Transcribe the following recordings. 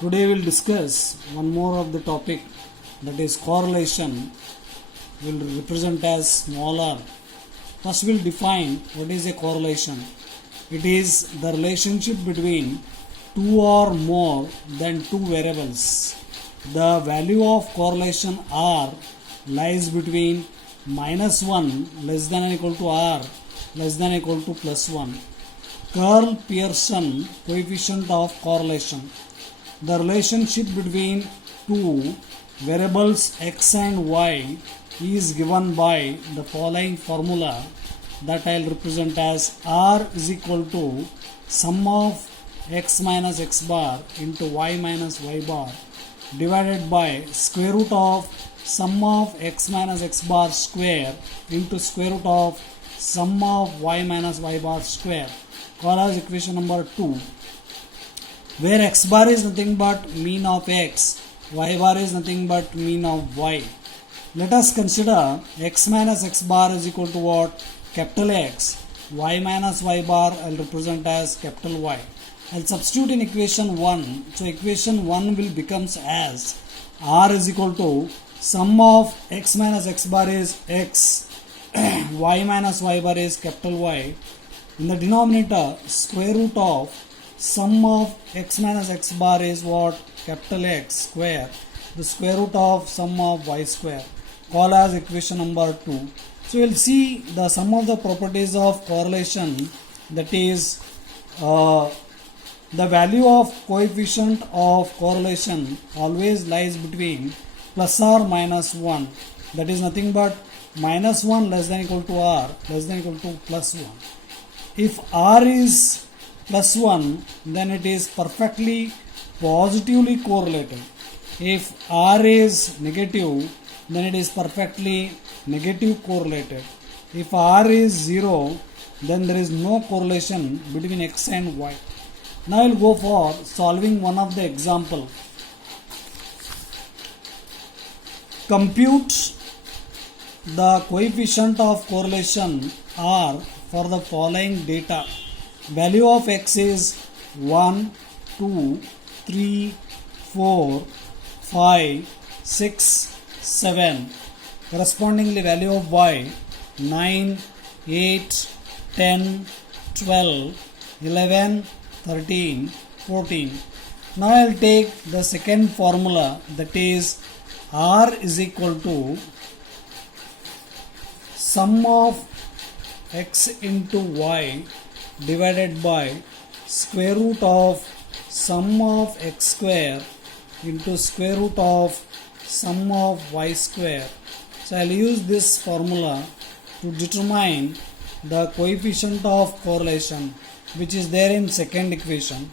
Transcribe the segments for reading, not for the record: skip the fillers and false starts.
Today we'll discuss one more of the topic, that is correlation. Will represent as small r. First we'll define what is a correlation. It is the relationship between two or more than two variables. The value of correlation r lies between -1 less than or equal to r less than or equal to +1. Karl Pearson coefficient of correlation. The relationship between two variables x and y is given by the following formula that I will represent as r is equal to sum of x minus x bar into y minus y bar divided by square root of sum of x minus x bar square into square root of sum of y minus y bar square, called as equation number 2, where x bar is nothing but mean of x, y bar is nothing but mean of y. Let us consider x minus x bar is equal to what? Capital X. Y minus y bar I will represent as capital Y. I will substitute in equation 1. So equation 1 will becomes as r is equal to sum of x minus x bar is x, y minus y bar is capital Y. In the denominator, square root of sum of x minus x bar is what? Capital X square. The square root of sum of y square, called as equation number 2. So we'll see the sum of the properties of correlation, that is the value of coefficient of correlation always lies between plus or minus 1, that is nothing but -1 less than equal to r less than equal to +1. If r is +1, then it is perfectly positively correlated. If r is negative, then it is perfectly negative correlated. If r is 0, then there is no correlation between x and y. Now I will go for solving one of the example. Compute the coefficient of correlation r for the following data. Value of x is 1, 2, 3, 4, 5, 6, 7. Correspondingly, value of y 9, 8, 10, 12, 11, 13, 14. Now I will take the second formula, that is r is equal to sum of x into y divided by square root of sum of x square into square root of sum of y square. So I will use this formula to determine the coefficient of correlation, which is there in second equation.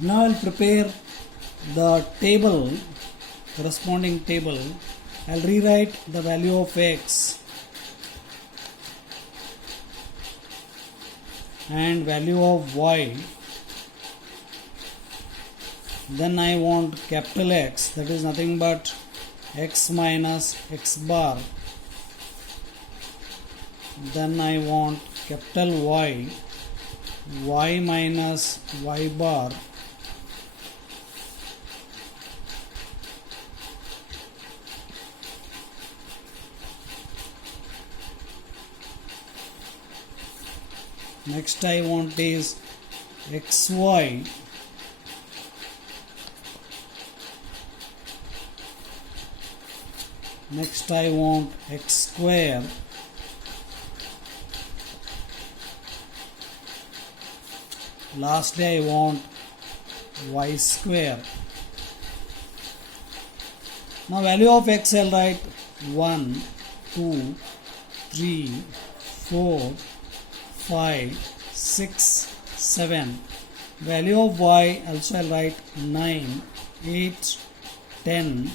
Now I will prepare the table, corresponding table. I will rewrite the value of x and value of y. Then I want capital X, that is nothing but x minus x bar. Then I want capital Y, y minus y bar. Next I want is xy next I want x square, lastly I want y square. Now value of x I'll write 1, 2, 3, 4, 5, 6, 7. Value of y also I'll write 9, 8, 10,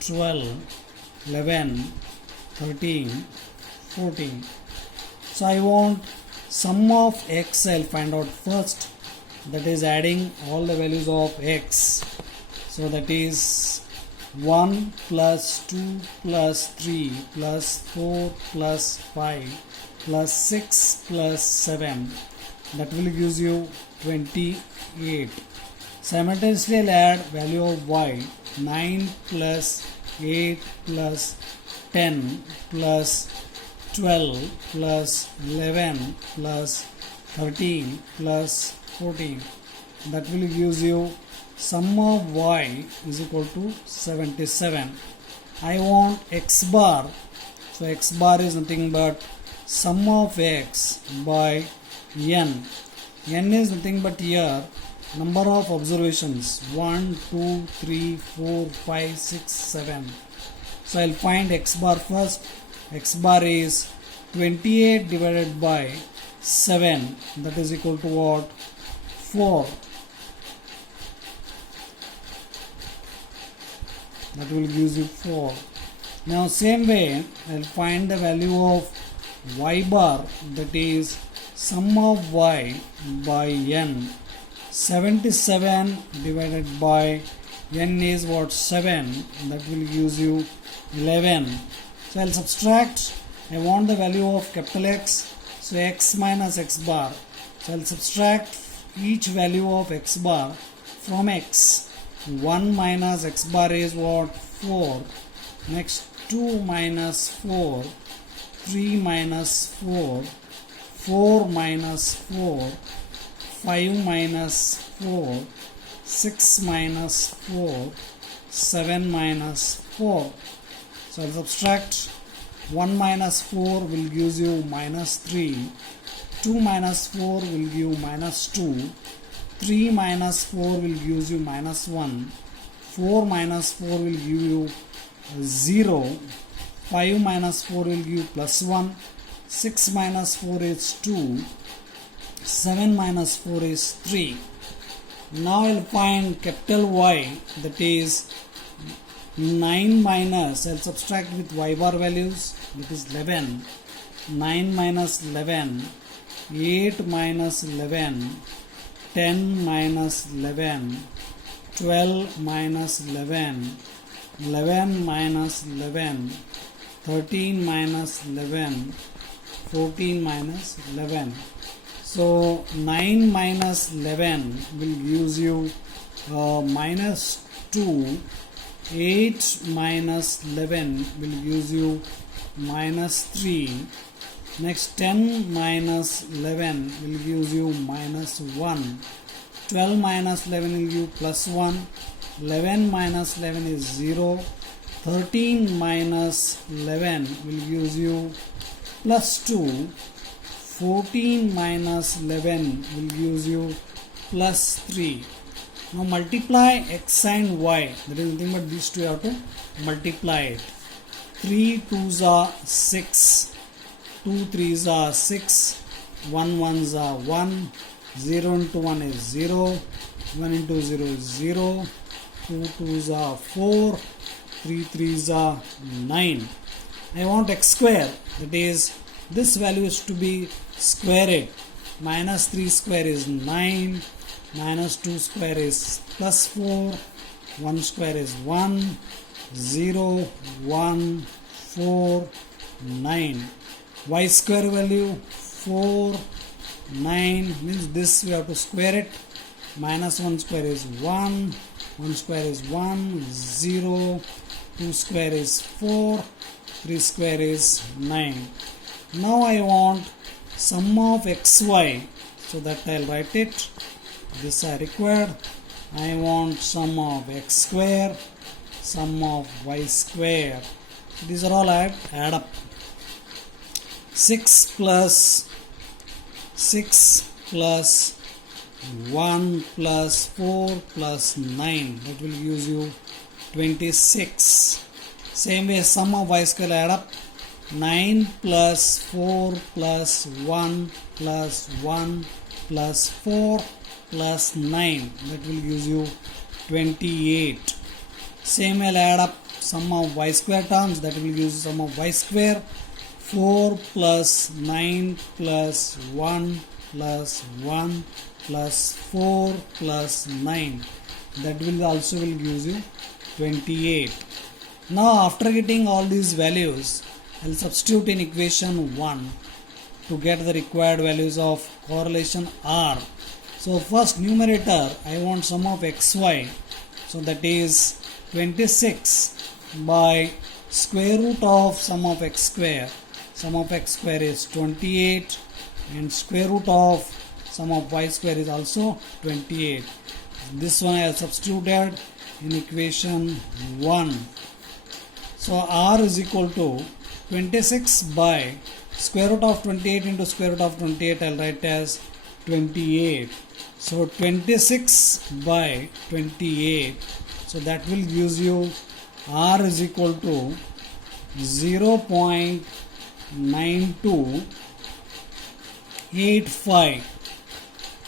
12, 11, 13, 14. So I want sum of x I'll find out first, that is adding all the values of x. So that is 1 plus 2 plus 3 plus 4 plus 5 plus 6 plus 7 that will gives you 28. Simultaneously I'll add value of y, 9 plus 8 plus 10 plus 12 plus 11 plus 13 plus 14. That will gives you sum of y is equal to 77. I want x bar. So x bar is nothing but sum of x by n. N is nothing but here number of observations 1, 2, 3, 4, 5, 6, 7. So I'll find x bar first. X bar is 28 divided by 7, that is equal to what? 4. That will give you 4. Now same way I'll find the value of y bar, that is sum of y by n. 77 divided by n is what? 7. That will give you 11. So I'll subtract. I want the value of capital X. So x minus x bar. So I'll subtract each value of x bar from x. 1 minus x bar is what? 4. Next 2 minus 4. 3 minus 4. 4 minus 4. 5 minus 4. 6 minus 4. 7 minus 4. So I'll subtract. 1 minus 4 will give you minus 3. 2 minus 4 will give minus 2. 3 minus 4 will give you minus 1. 4 minus 4 will give you 0. 5 minus 4 will give plus 1. 6 minus 4 is 2. 7 minus 4 is 3. Now I'll find capital Y, that is 9 minus, I'll subtract with y bar values, that is 11. 9 minus 11. 8 minus 11. 10 minus 11. 12 minus 11. 11 minus 11. 13 minus 11. 14 minus 11. So 9 minus 11 will give you minus 2. 8 minus 11 will give you minus 3. Next 10 minus 11 will give you minus 1. 12 minus 11 will give plus 1. 11 minus 11 is 0. 13 minus 11 will give you plus 2. 14 minus 11 will give you plus 3. Now multiply x and y. That is nothing but these two you have to multiply it. 3 2s are 6. 2 3s are 6. 1 1s are 1. 0 into 1 is 0. 1 into 0 is 0. 2 2s are 4. 3 3s are 9. I want x square. That is, this value is to be squared. Minus 3 square is 9. Minus 2 square is plus 4. 1 square is 1. 0, 1, 4, 9. Y square value 4, 9 means this we have to square it. Minus 1 square is 1. 1 square is 1. 0. 2 square is 4. 3 square is 9. Now I want sum of xy. So that I'll write it. This I required. I want sum of x square, sum of y square. These are all I add up. 6 plus 1 plus 4 plus 9. That will give you 26. Same way sum of y square add up. 9 plus 4 plus 1 plus 1 plus 4 plus 9. That will give you 28. Same will add up sum of y square terms. That will give you sum of y square. 4 plus 9 plus 1 plus 1 plus 4 plus 9. That will also will give you 28. Now after getting all these values, I will substitute in equation 1. to get the required values of correlation R. So first numerator I want sum of xy, so that is 26 by square root of sum of x square. Sum of x square is 28 and square root of sum of y square is also 28. This one I have substituted in equation 1. So R is equal to 26 by square root of 28 into square root of 28, I'll write as 28. So 26 by 28, so that will give you R is equal to 0.9285.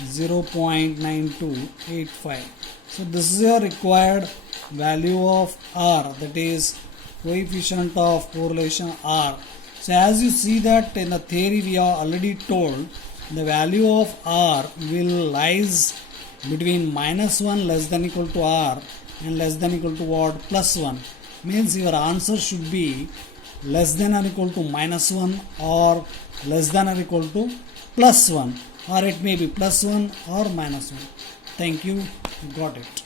0.9285. So this is your required value of R, that is coefficient of correlation R. So as you see that in the theory we are already told the value of R will lies between -1 less than equal to R and less than equal to what? +1. Means your answer should be less than or equal to -1 or less than or equal to +1, or it may be +1 or -1. Thank you, got it.